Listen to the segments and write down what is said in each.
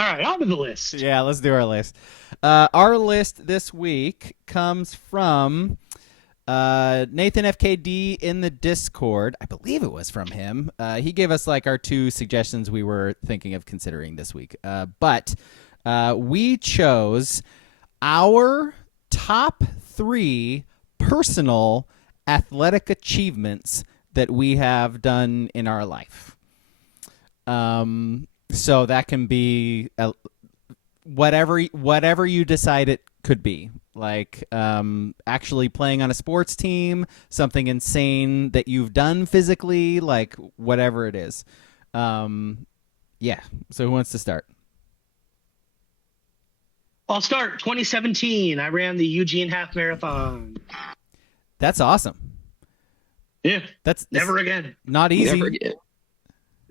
All right, on to the list. Yeah, let's do our list. Our list this week comes from Nathan FKD in the Discord. I believe it was from him. He gave us like our 2 suggestions we were thinking of considering this week. But we chose our top 3 personal athletic achievements that we have done in our life. So that can be whatever you decide it could be. Like actually playing on a sports team, something insane that you've done physically, like whatever it is. Yeah. So who wants to start? I'll start. 2017, I ran the Eugene Half Marathon. That's awesome. Yeah. That's never again. Not easy. Never again.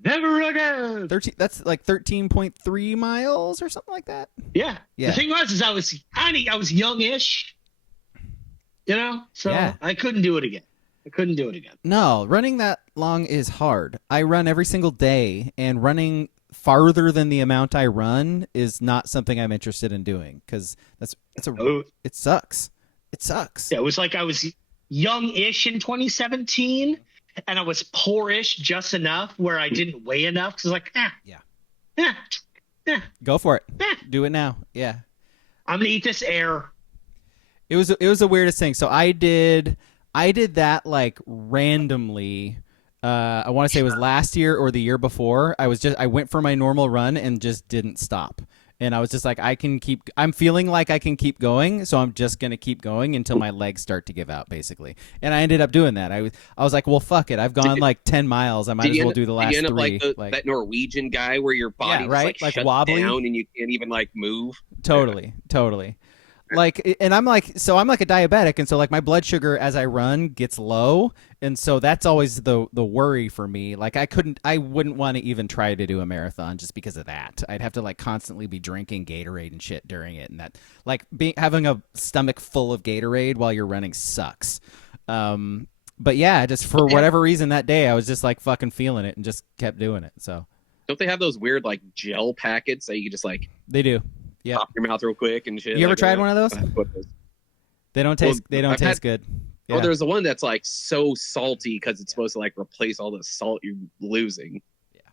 Never again. 13. That's like 13.3 miles or something like that. Yeah. The thing was, I was youngish, so yeah. I couldn't do it again. No, running that long is hard. I run every single day, and running farther than the amount I run is not something I'm interested in doing because it sucks. It sucks. Yeah, it was like I was young-ish in 2017. And I was poorish just enough where I didn't weigh enough. Because Go for it. Do it now. Yeah. I'm going to eat this air. It was the weirdest thing. So I did that like randomly. I want to say it was last year or the year before. I went for my normal run and just didn't stop. And I was just like, I'm feeling like I can keep going, so I'm just going to keep going until my legs start to give out, basically. And I ended up doing that. I was like, well, fuck it. I've gone like 10 miles. I might as well do the last 3. Like that Norwegian guy where your body just like shuts wobbly down and you can't even like move? Totally. Like, and I'm like a diabetic, and so like my blood sugar as I run gets low, and so that's always the worry for me. Like I wouldn't want to even try to do a marathon just because of that. I'd have to like constantly be drinking Gatorade and shit during it, and that like having a stomach full of Gatorade while you're running sucks. But yeah, just for whatever reason that day I was just like fucking feeling it and just kept doing it. So don't they have those weird like gel packets that you can just like? They do. Yeah. Pop your mouth real quick and shit. You ever tried one of those? They don't taste. They don't taste good. Yeah. Oh, there's the one that's like so salty because it's supposed to like replace all the salt you're losing.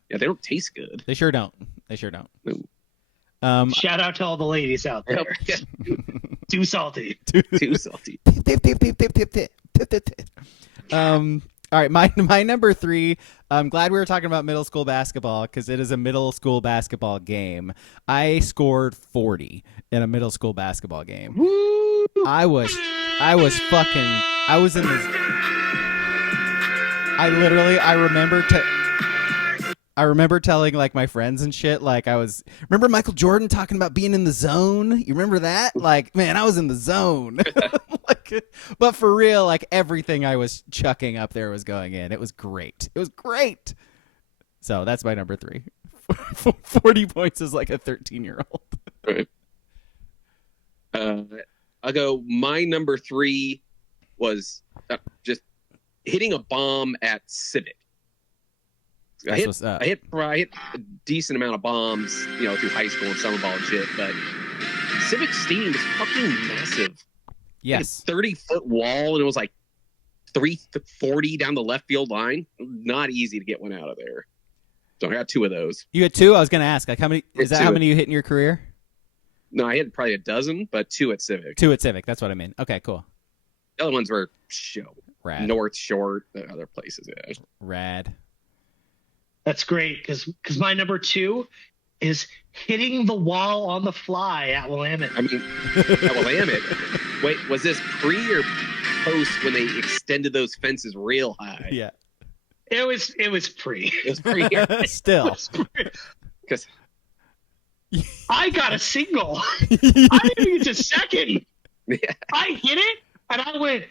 Yeah, they don't taste good. They sure don't. No. Shout out to all the ladies out there. Too salty. Too salty. All right, my number 3. I'm glad we were talking about middle school basketball because it is a middle school basketball game. I scored 40 in a middle school basketball game. Woo! I was in this. I remember telling like my friends and shit. Like remember Michael Jordan talking about being in the zone. You remember that? Like, man, I was in the zone. But for real, like everything I was chucking up there was going in. It was great. So that's my number 3. 40 points is like a 13-year-old. Right. I'll go. My number 3 was just hitting a bomb at Civic. I hit a decent amount of bombs, through high school and summer ball and shit, but Civic Stadium is fucking massive. Yes. Like a 30-foot wall, and it was like 340 down the left field line. Not easy to get one out of there. So I got 2 of those. You had 2? I was going to ask, like, how many you hit in your career? No, I had probably a dozen, but 2 at Civic. 2 at Civic. That's what I mean. Okay, cool. The other ones were Rad. North Shore, the other places. Yeah. Rad. That's great because my number 2 is hitting the wall on the fly at Willamette. I mean, at Willamette. Wait, was this pre or post when they extended those fences real high? Yeah. It was pre. It was pre. Still. Because I got a single. I didn't even get to second. Yeah. I hit it, and I went.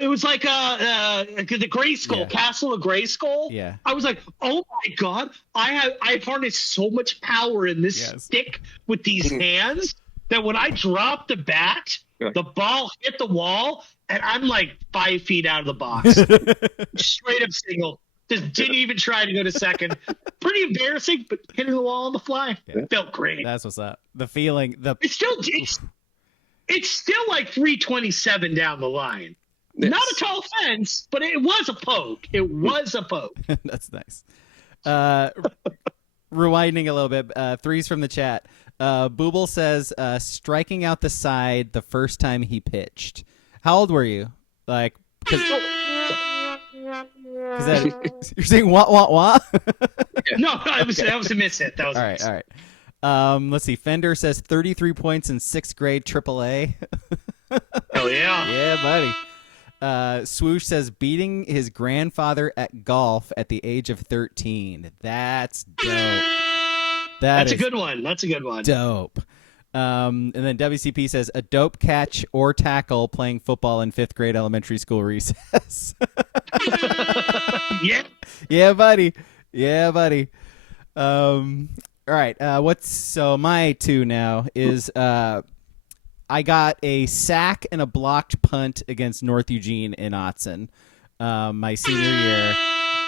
It was like the Grayskull, Castle of Grayskull. Yeah. I was like, oh my god, I've harnessed so much power in this stick with these hands that when I dropped the bat, the ball hit the wall, and I'm like 5 feet out of the box. Straight up single. Just didn't even try to go to second. Pretty embarrassing, but hitting the wall on the fly felt great. That's what's up. The feeling. It's still like 327 down the line. Yes. Not a tall fence, but it was a poke. It was a poke. That's nice. Rewinding a little bit, threes from the chat. Booble says, striking out the side the first time he pitched. How old were you? Like, you're saying wah? No, that was a miss hit. That was all right. Let's see. Fender says 33 points in 6th grade AAA. Hell yeah. Yeah, buddy. Swoosh says beating his grandfather at golf at the age of 13. That's dope. That's a good one. That's a good one. Dope. And then WCP says a dope catch or tackle playing football in 5th grade elementary school recess. Yeah. Yeah, buddy. All right. So my 2 now is I got a sack and a blocked punt against North Eugene in Autzen my senior year.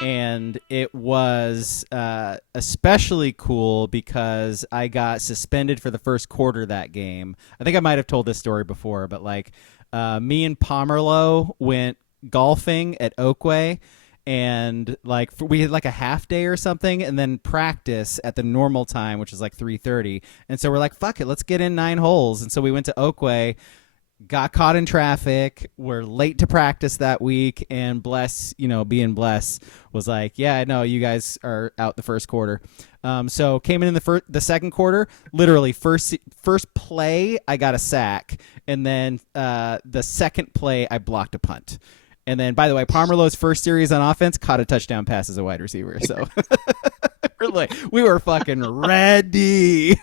And it was especially cool because I got suspended for the first quarter that game. I think I might have told this story before, but like me and Pomerlo went golfing at Oakway, and like we had like a half day or something, and then practice at the normal time, which is like 3:30. And so we're like, fuck it, let's get in 9 holes. And so we went to Oakway. Got caught in traffic. We're late to practice that week, and Bless, being Bless, was like, "Yeah, I know you guys are out the first quarter." So came in the second quarter. Literally first play, I got a sack, and then the second play, I blocked a punt. And then, by the way, Pomerlo's first series on offense caught a touchdown pass as a wide receiver. So we were fucking ready.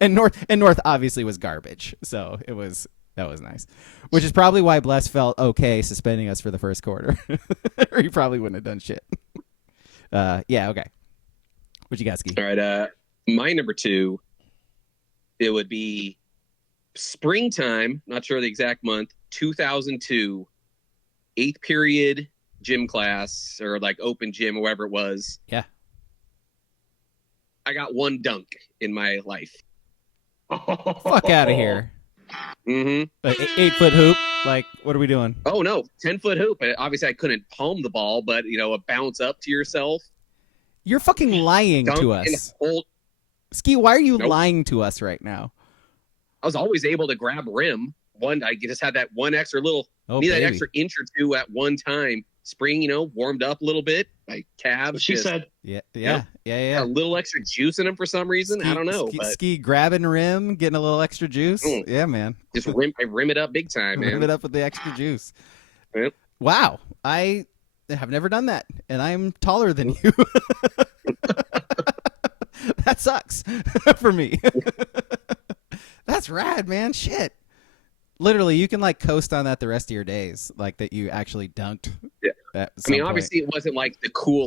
And North obviously was garbage, so that was nice. Which is probably why Bless felt okay suspending us for the first quarter, or he probably wouldn't have done shit. Yeah, okay. What you got, Ski? All right, my number 2, it would be springtime. Not sure the exact month. 2002, 8th period gym class or like open gym, or whatever it was. Yeah. I got one dunk in my life. Fuck out of here. Mm-hmm. Like 8-foot hoop? Like, what are we doing? Oh, no. 10-foot hoop. Obviously, I couldn't palm the ball, but, a bounce up to yourself. You're fucking lying to us. Ski, why are you lying to us right now? I was always able to grab rim. I just had that one extra little, that extra inch or two at one time. Spring, warmed up a little bit. My calves. She said, yeah. A little extra juice in them for some reason. I don't know. Ski grabbing rim, getting a little extra juice. Yeah, man. Just rim it up big time, man. Rim it up with the extra juice. Yep. Wow. I have never done that, and I'm taller than you. That sucks for me. That's rad, man. Shit. Literally, you can like coast on that the rest of your days, like that you actually dunked. Yeah. Obviously, it wasn't like the cool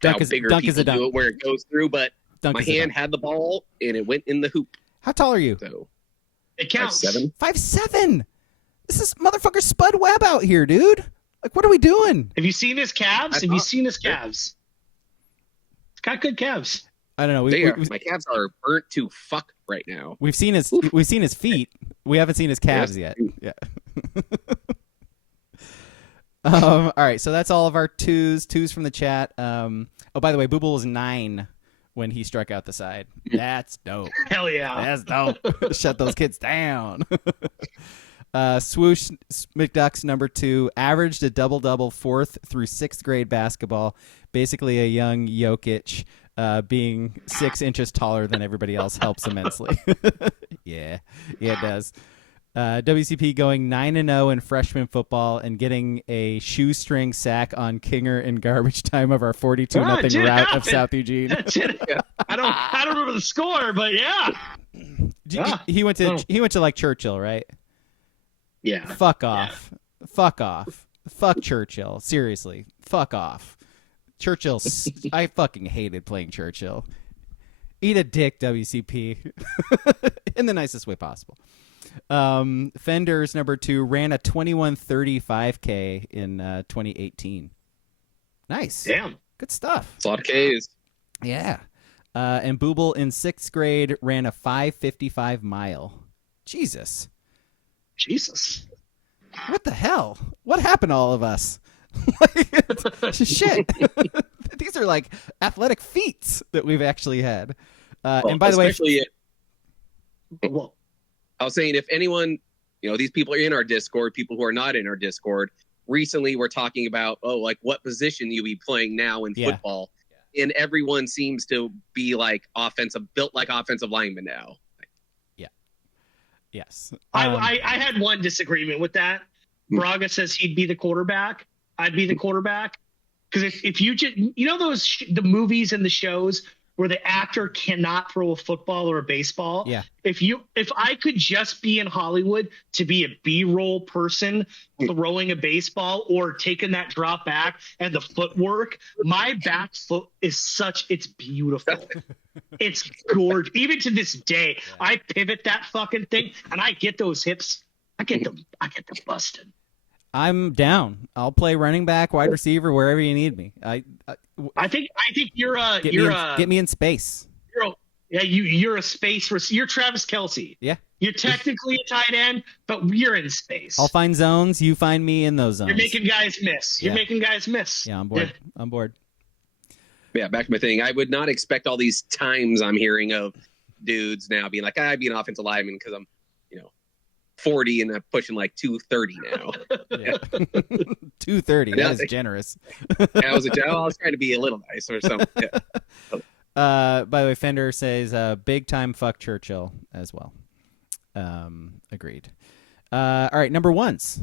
dunk is a dunk. Do it where it goes through, but my hand had the ball and it went in the hoop. How tall are you? So it counts. 5'7". 5'7". This is motherfucker Spud Webb out here, dude. Like, what are we doing? Have you seen his calves? It's got good calves. I don't know. My calves are burnt to fuck right now. We've seen his feet. We haven't seen his calves yet. Yeah. All right, so that's all of our twos from the chat. By the way, Booble was 9 when he struck out the side. That's dope. Hell yeah. That's dope. Shut those kids down. Swoosh McDuck's number 2 averaged a double-double 4th through 6th grade basketball. Basically a young Jokic. Being 6 inches taller than everybody else helps immensely. Yeah, it does. WCP going 9-0 in freshman football and getting a shoestring sack on Kinger in garbage time of our 42-0 rout of South Eugene. I don't remember the score, but yeah. He went to like Churchill, right? Yeah. Fuck off. Yeah. Fuck off. Fuck Churchill. Seriously. Fuck off. Churchill, I fucking hated playing Churchill. Eat a dick, WCP. In the nicest way possible. Fender's number 2 ran a 21:35K in 2018. Nice. Damn. Good stuff. It's a lot of Ks. Yeah. And Booble in 6th grade ran a 5:55 mile. Jesus. What the hell? What happened to all of us? Shit. These are like athletic feats that we've actually had. And by the way, I was saying, if anyone, these people are in our Discord, people who are not in our Discord, recently we're talking about, what position you'll be playing now in football. And everyone seems to be like built like offensive linemen now. Yeah. Yes. I had one disagreement with that. Braga says he'd be the quarterback. I'd be the quarterback. Because if you just, the movies and the shows where the actor cannot throw a football or a baseball. Yeah. If I could just be in Hollywood to be a B-roll person throwing a baseball or taking that drop back and the footwork, my back foot is it's beautiful. It's gorgeous. Even to this day, I pivot that fucking thing and I get those hips. I get them busted. I'm down. I'll play running back, wide receiver, wherever you need me. I think you're get me in space. You're a space. You're Travis Kelce. Yeah. You're technically a tight end, but you're in space. I'll find zones. You find me in those zones. You're making guys miss. Yeah, I'm bored. I'm bored. Yeah, back to my thing. I would not expect all these times I'm hearing of dudes now being like, I'd be an offensive lineman because I'm, 40 and I'm pushing like 230 now. Yeah. 230. That is generous. I was trying to be a little nice or something. Yeah. By the way, Fender says big time fuck Churchill as well. Agreed. All right, number ones.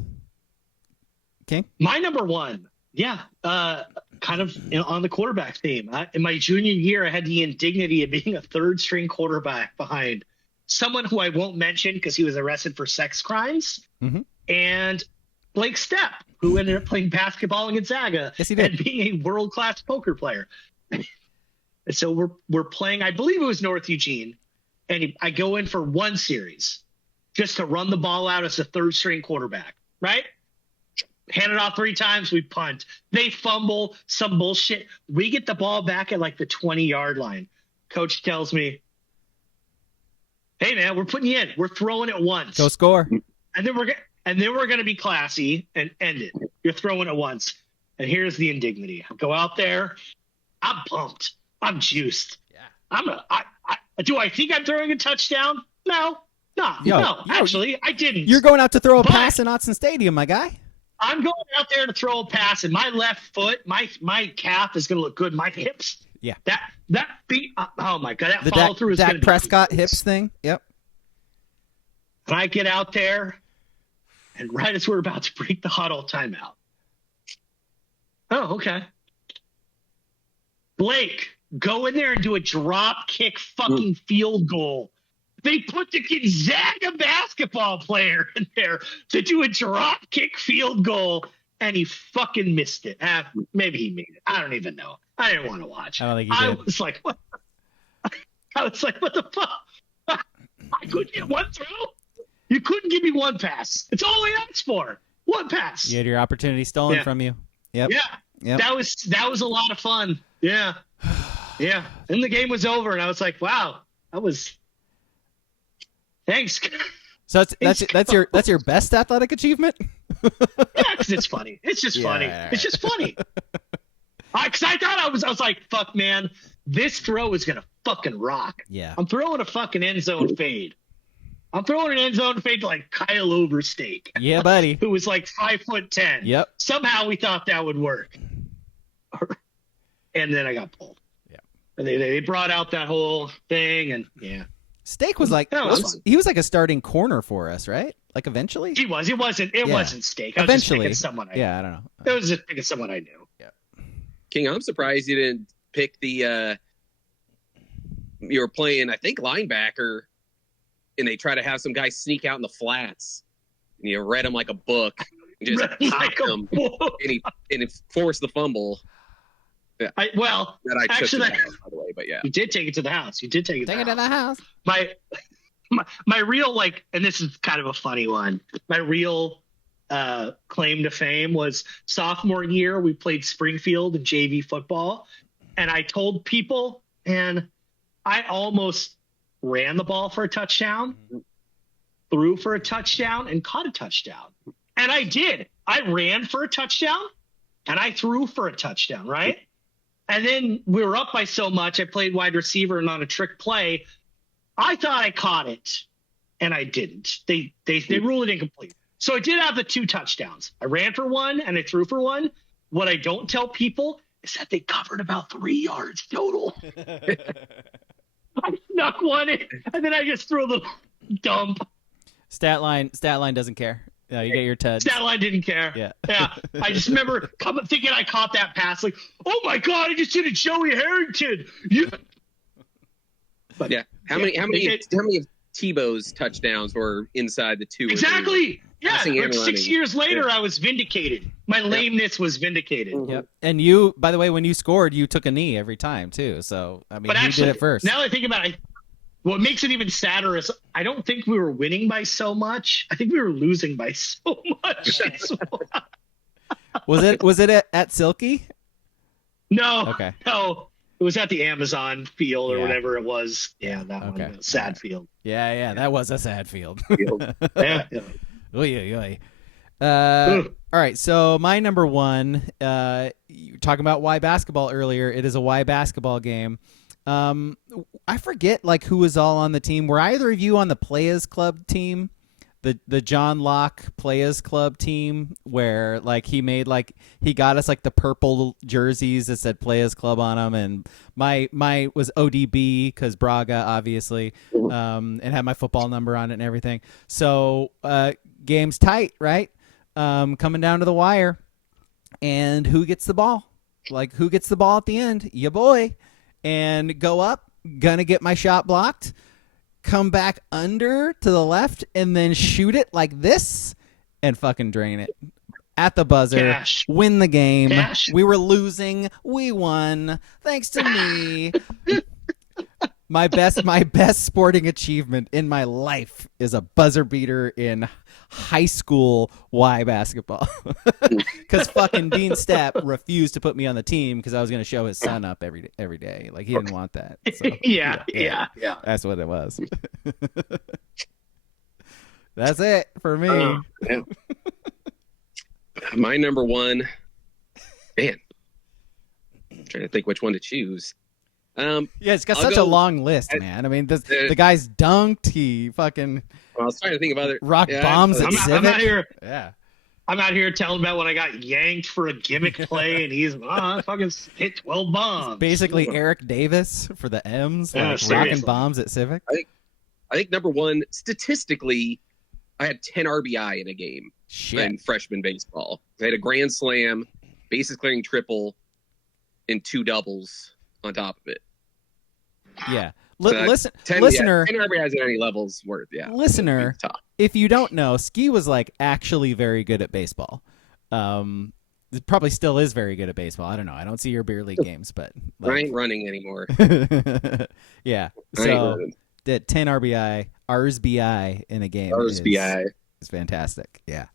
King? My number one. Yeah. Kind of on the quarterback theme. In my junior year, I had the indignity of being a third string quarterback behind someone who I won't mention because he was arrested for sex crimes, and Blake Stepp, who ended up playing basketball in Gonzaga and being a world-class poker player. And so we're playing, I believe it was North Eugene, and I go in for one series just to run the ball out as a third-string quarterback, right? Hand it off 3 times, we punt. They fumble, some bullshit. We get the ball back at like the 20-yard line. Coach tells me, hey man, we're putting you in. We're throwing it once. Go score. And then we're gonna be classy and end it. You're throwing it once. And here's the indignity. I go out there. I'm pumped. I'm juiced. Yeah. Do I think I'm throwing a touchdown? No. Actually, I didn't. You're going out to throw a pass in Autzen Stadium, my guy. I'm going out there to throw a pass, and my left foot, my calf is gonna look good. My hips. Yeah. That beat. Oh my god, that follow through is going to be Prescott hips thing. Yep. And I get out there, and right as we're about to break the huddle timeout. Oh, okay. Blake, go in there and do a drop kick fucking field goal. They put the Gonzaga basketball player in there to do a drop kick field goal, and he fucking missed it. Maybe he made it. I don't even know. I didn't want to watch. I don't think he did. I was like, what? What the fuck? I couldn't get one throw. You couldn't give me one pass. It's all I asked for. One pass. You had your opportunity stolen from you. Yep. Yeah. Yep. That was a lot of fun. Yeah. Yeah. And the game was over, and I was like, wow, that was. Thanks. So that's your best athletic achievement? Yeah, because it's funny. It's just funny. It's just funny. Because I thought I was like, fuck, man, this throw is gonna fucking rock. Yeah. I'm throwing a fucking end zone fade. I'm throwing an end zone fade to like Kyle Overstake. Yeah, buddy. Who was like 5'10". Yep. Somehow we thought that would work. And then I got pulled. Yeah. And they brought out that whole thing, and yeah. Steak was like he was like a starting corner for us, right? Like eventually. He was. It wasn't Steak. I was eventually. Just someone I I don't know. It was just picking someone I knew. Yeah. King, I'm surprised you didn't pick the. You were playing, I think, linebacker, and they try to have some guy sneak out in the flats, and you read him like a book, and just popped him, and he forced the fumble. Yeah. I took to the house, by the way, but yeah, you did take it to the house. You did take it to the house. My real and this is kind of a funny one. My real claim to fame was sophomore year. We played Springfield in JV football, and I told people, and I almost ran the ball for a touchdown, threw for a touchdown, and caught a touchdown. And I did. I ran for a touchdown, and I threw for a touchdown, right? And then we were up by so much, I played wide receiver and on a trick play. I thought I caught it, and I didn't. They ruled it incomplete. So I did have the 2 touchdowns. I ran for 1, and I threw for 1. What I don't tell people is that they covered about 3 yards total. I snuck 1 in, and then I just threw a little dump. Stat line doesn't care. No, you get your TED. Stat line didn't care. Yeah. Yeah. I just remember thinking I caught that pass. Like, oh my God, I just did a Joey Harrington. Yeah. But yeah. How many of Tebow's touchdowns were inside the 2? Exactly. Yeah. Like 6 years later, I was vindicated. My lameness was vindicated. Yep. And you, by the way, when you scored, you took a knee every time too. So I mean, but actually, you did it first. Now that I think about it, what makes it even sadder is I don't think we were winning by so much. I think we were losing by so much. Was it at Silky? No. Okay. No. It was at the Amazon field or whatever it was. Yeah, that one. Sad field. Yeah, that was a sad field. Yeah. Oy. All right, so my number 1, you were talking about Y basketball earlier. It is a Y basketball game. I forget like who was all on the team. Were either of you on the Players Club team? The John Locke Players Club team where like he got us like the purple jerseys that said Players Club on them, and my was ODB because Braga obviously, and had my football number on it and everything. So game's tight, right? Coming down to the wire, and who gets the ball? Like who gets the ball at the end? Ya boy. And go up, gonna get my shot blocked, come back under to the left, and then shoot it like this and fucking drain it. At the buzzer, Cash. Win the game. Cash. We were losing, we won, thanks to me. My best sporting achievement in my life is a buzzer beater in high school Y basketball. Because fucking Dean Stepp refused to put me on the team because I was going to show his son up every day. Like he didn't want that. So, yeah. That's what it was. That's it for me. Yeah. My number 1, man. I'm trying to think which one to choose. Yeah, it's got such a long list, man. I mean, the guy's dunked. He fucking. I was trying to think of other rock bombs at Civic. I'm out here. Yeah. I'm out here telling about when I got yanked for a gimmick play, and he's fucking hit 12 bombs. Basically, Eric Davis for the M's, like rocking bombs at Civic. I think number 1, statistically, I had 10 RBI in a game in freshman baseball. I had a grand slam, bases clearing triple, and 2 doubles on top of it. Yeah. Listener, 10 RBIs at any levels worth. Yeah. Listener, if you don't know, Ski was like actually very good at baseball. Probably still is very good at baseball. I don't know. I don't see your beer league games, but I ain't running anymore. Yeah. So that 10 RBI in a game is fantastic. Yeah.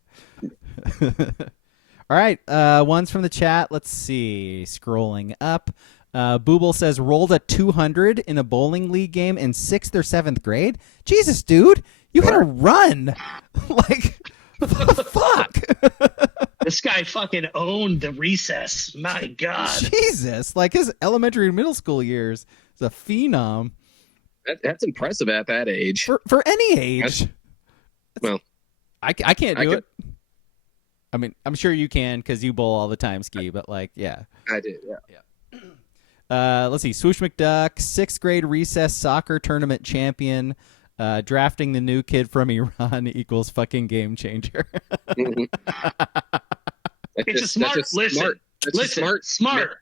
All right. Ones from the chat. Let's see. Scrolling up. Booble says rolled a 200 in a bowling league game in 6th or 7th grade. Jesus, dude, you gotta run. Like, fuck. This guy fucking owned the recess. My God. Jesus, like his elementary and middle school years is a phenom. That's impressive at that age. For any age. Well, I can't do it. I mean, I'm sure you can because you bowl all the time, Ski. But like, yeah, I did. Yeah. Let's see. Swoosh McDuck, 6th grade recess soccer tournament champion. Drafting the new kid from Iran equals fucking game changer. It's smart. Listen. Smart.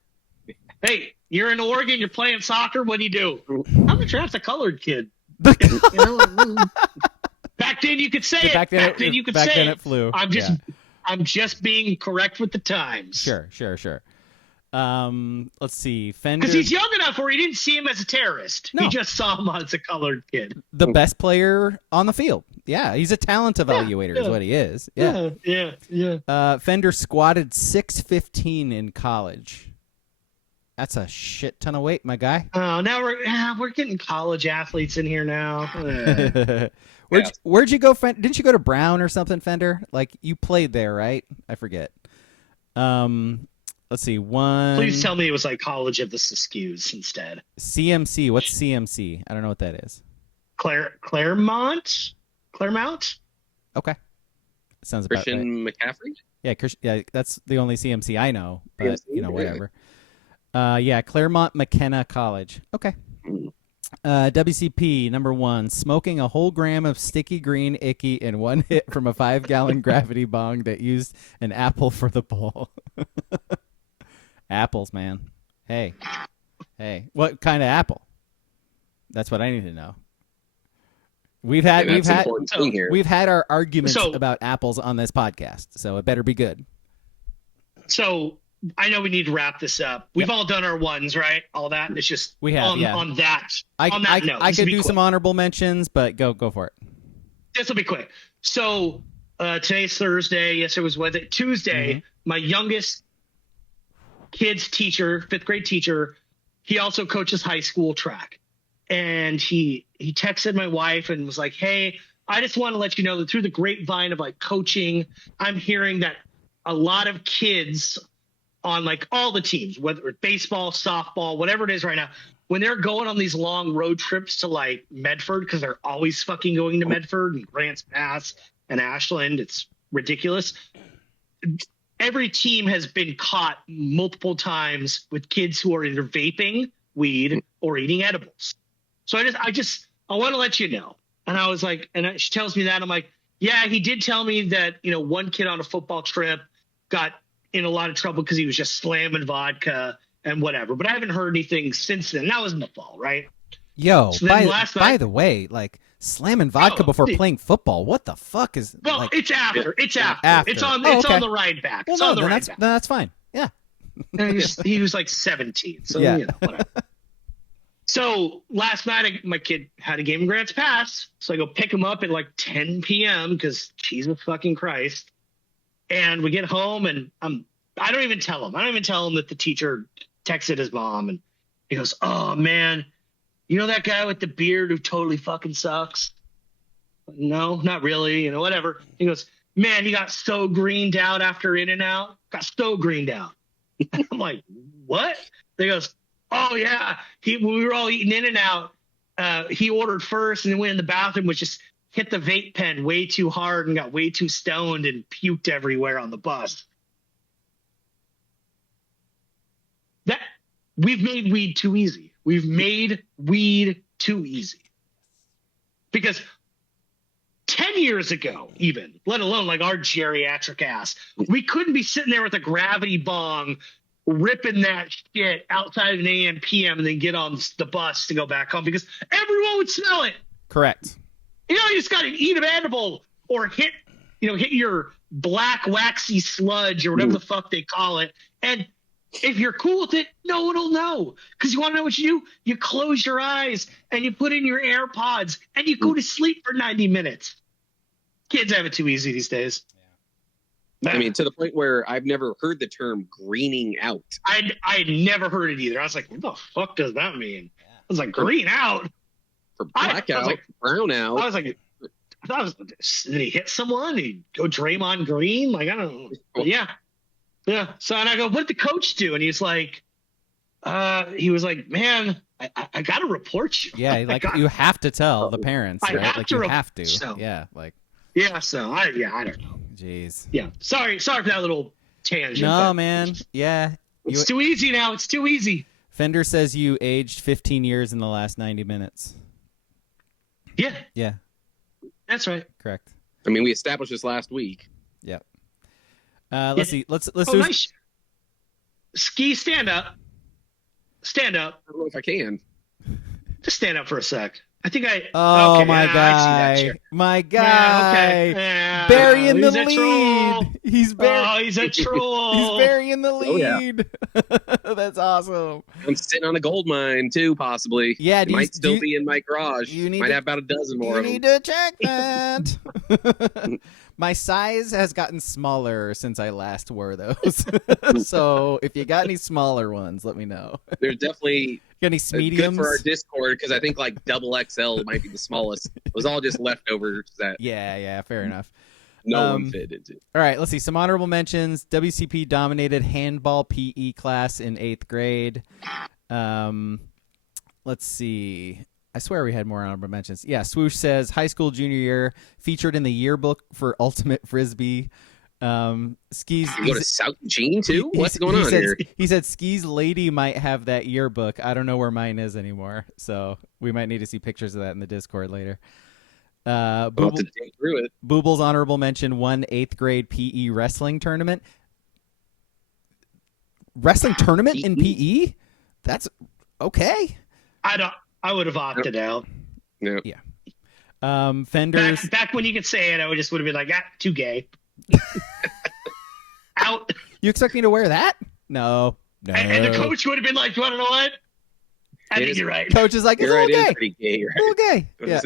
Hey, you're in Oregon. You're playing soccer. What do? I'm gonna draft a colored kid. Back then you could say it. Back then you could say then it flew. I'm just being correct with the times. Sure. Let's see. Fender, because he's young enough where he didn't see him as a terrorist. No. He just saw him as a colored kid. The best player on the field. Yeah, he's a talent evaluator is what he is. Yeah. Fender squatted 615 in college. That's a shit ton of weight, my guy. Oh, now we're getting college athletes in here now. Where'd you go, Fender? Didn't you go to Brown or something, Fender? Like, you played there, right? I forget. Let's see. Please tell me it was like College of the Siskiyous instead. CMC. What's CMC? I don't know what that is. Claremont? Okay. Sounds about Christian right. McCaffrey? Yeah, that's the only CMC I know, but CMC, whatever. Claremont McKenna College. Okay. WCP number 1, smoking a whole gram of sticky green icky in one hit from a 5-gallon gravity bong that used an apple for the bowl. Apples, man. Hey, what kind of apple? That's what I need to know. We've had our arguments about apples on this podcast, so it better be good. So I know we need to wrap this up. We've all done our ones, right? All that. It's just we have on that. I could do quick. some honorable mentions, but go for it. This will be quick. So today's Thursday. Yesterday was Wednesday. Tuesday, my youngest kid's teacher, 5th grade teacher, he also coaches high school track. And he texted my wife and was like, hey, I just want to let you know that through the grapevine of like coaching, I'm hearing that a lot of kids on like all the teams, whether it's baseball, softball, whatever it is right now, when they're going on these long road trips to like Medford, because they're always fucking going to Medford and Grants Pass and Ashland, it's ridiculous. Every team has been caught multiple times with kids who are either vaping weed or eating edibles. So I want to let you know. And I was like, and she tells me that, I'm like, yeah, he did tell me that, one kid on a football trip got in a lot of trouble because he was just slamming vodka and whatever. But I haven't heard anything since then. That was in the fall, right? Yo, so by the way, like slamming vodka before playing football. What the fuck is? Well, like, it's after. It's after. It's on the ride back. Well, it's on the ride back. That's fine. Yeah. And he was like 17. So whatever. So last night, my kid had a game in Grants Pass. So I go pick him up at like 10 p.m. because Jesus fucking Christ. And we get home and I don't even tell him. I don't even tell him that the teacher texted his mom. And he goes, oh, man, you know that guy with the beard who totally fucking sucks? No, not really. Whatever. He goes, man, he got so greened out after In-N-Out. Got so greened out. And I'm like, what? He goes, oh, yeah. We were all eating In-N-Out. He ordered first and then went in the bathroom, was just hit the vape pen way too hard and got way too stoned and puked everywhere on the bus. That we've made weed too easy. We've made weed too easy. Because 10 years ago, even, let alone like our geriatric ass, we couldn't be sitting there with a gravity bong ripping that shit outside of an AM, PM, and then get on the bus to go back home because everyone would smell it. Correct. You just got to eat an edible or hit your black waxy sludge or whatever the fuck they call it. And if you're cool with it, no one will know. Because you want to know what you do? You close your eyes and you put in your AirPods and you go to sleep for 90 minutes. Kids have it too easy these days. I mean, to the point where I've never heard the term greening out. I never heard it either. I was like, what the fuck does that mean? I was like, green out? For blackout, brown out. I was like, did he hit someone? Did he go Draymond Green? Like, I don't know. But yeah. So, and I go, what did the coach do? And he's like, he was like, man, I got to report you. Yeah, you have to tell the parents, right? You have to. So, yeah, so I don't know. Jeez. Yeah, sorry for that little tangent. No, man. Yeah. It's too easy now. It's too easy. Fender says you aged 15 years in the last 90 minutes. Yeah. Yeah. That's right. Correct. I mean, we established this last week. Yep. Let's see. Let's do nice. Ski, stand up. Stand up. I don't know if I can. Just stand up for a sec. I think I. Oh, okay, my guy. My guy. Yeah, okay. Burying the lead. He's he's a troll. He's burying the lead. Oh, yeah. That's awesome. I'm sitting on a gold mine too, possibly. Yeah, it might still be in my garage. Might have about a dozen more of them. You need to check that. My size has gotten smaller since I last wore those. So if you got any smaller ones, let me know. There's definitely got any mediums? Good for our Discord, because I think like double XL might be the smallest. It was all just leftovers that. Yeah, fair enough. No one fit into. All right, let's see. Some honorable mentions. WCP dominated handball PE class in 8th grade. Let's see. I swear we had more honorable mentions. Yeah, Swoosh says high school junior year featured in the yearbook for Ultimate Frisbee. Skis. You go to South Gene too? What's going on here? He said Skis Lady might have that yearbook. I don't know where mine is anymore, so we might need to see pictures of that in the Discord later. I'll have to dig through it. Booble's honorable mention: won 8th grade PE wrestling tournament. Wrestling tournament in PE? That's okay. I would have opted out. No. Yeah. Fenders. Back when you could say it, I would have been like, too gay. Out. You expect me to wear that? No. And the coach would have been like, you want to know what? I think you're right. Coach is like, it's right, okay. It's pretty gay, right? Okay. Yeah.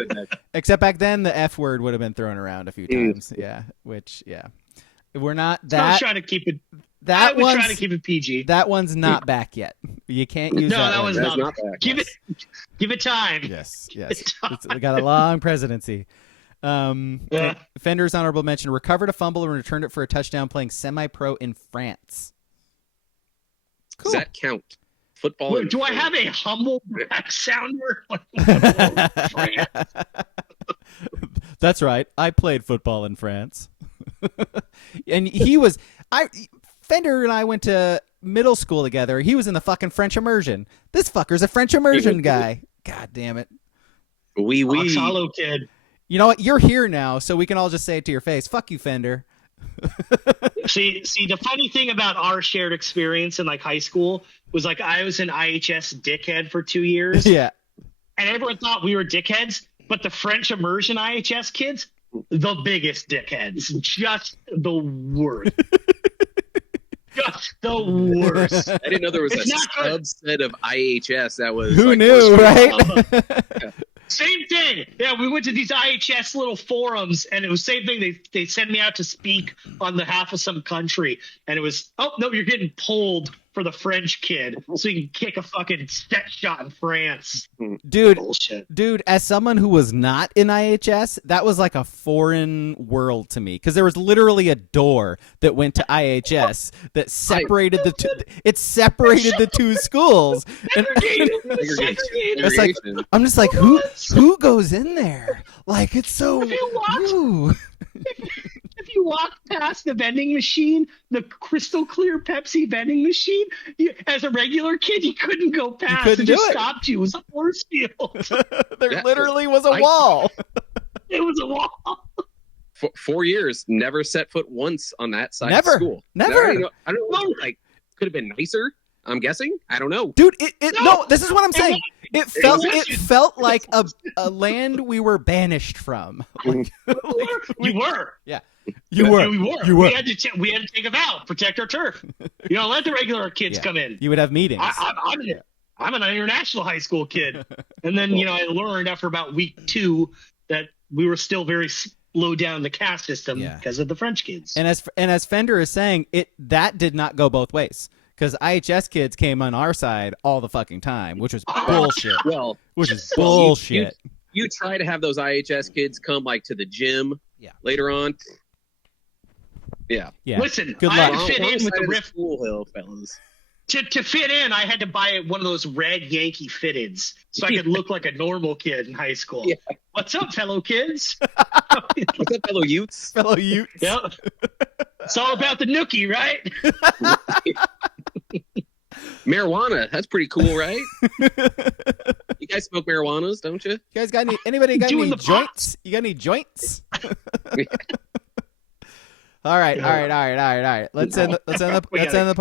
Except back then, the F word would have been thrown around a few times. Yeah. We're not that. I was trying to keep it. I was trying to keep it PG. That one's not back yet. You can't use that. No, that one's not back. Give it time. Yes. We got a long presidency. Fender's honorable mention: recovered a fumble and returned it for a touchdown playing semi-pro in France. Cool. Does that count? Football. Do I have a humble back sounder? That's right. I played football in France. And Fender and I went to middle school together. He was in the fucking French immersion. This fucker's a French immersion guy. God damn it. Follow kid. You know what? You're here now, so we can all just say it to your face. Fuck you, Fender. See, the funny thing about our shared experience in like high school was like I was an IHS dickhead for 2 years. Yeah. And everyone thought we were dickheads, but the French immersion IHS kids, the biggest dickheads. Just the worst. Just the worst. I didn't know there was a subset of IHS that was. Who knew, right? Same thing. Yeah, we went to these IHS little forums, and it was the same thing. They sent me out to speak on behalf of some country, and it was, oh, no, you're getting pulled for the French kid so you can kick a fucking set shot in France. Dude, bullshit. Dude, as someone who was not in IHS, that was like a foreign world to me because there was literally a door that went to IHS that separated the two. It separated the two schools. It's like, I'm just like, who goes in there? Like, it's so. If you walk past the vending machine, the crystal clear Pepsi vending machine, as a regular kid, you couldn't go past. It just stopped you. It was a force field. There literally was a wall. It was a wall. 4 years, never set foot once on that side of school. Never. I don't know. Like, could have been nicer. I'm guessing. I don't know, dude. No, this is what I'm saying. It felt like a land we were banished from. You were. Yeah. You were. We had to take a vow, protect our turf. You don't let the regular kids come in. You would have meetings. I'm an international high school kid, and then I learned after about week 2 that we were still very low down the caste system because of the French kids. And as Fender is saying, that did not go both ways. Because IHS kids came on our side all the fucking time, which was bullshit. Bullshit. You try to have those IHS kids come like to the gym later on. Yeah. Listen, good luck. I had to fit in with the riff. School Hill, fellas. To fit in, I had to buy one of those red Yankee fitteds so I could look like a normal kid in high school. Yeah. What's up, fellow kids? What's up, fellow Utes? Yep. It's all about the nookie, right? Marijuana, that's pretty cool, right? You guys smoke marijuanas, don't you? You guys got anybody got any joints? You got any joints? All right. Let's end the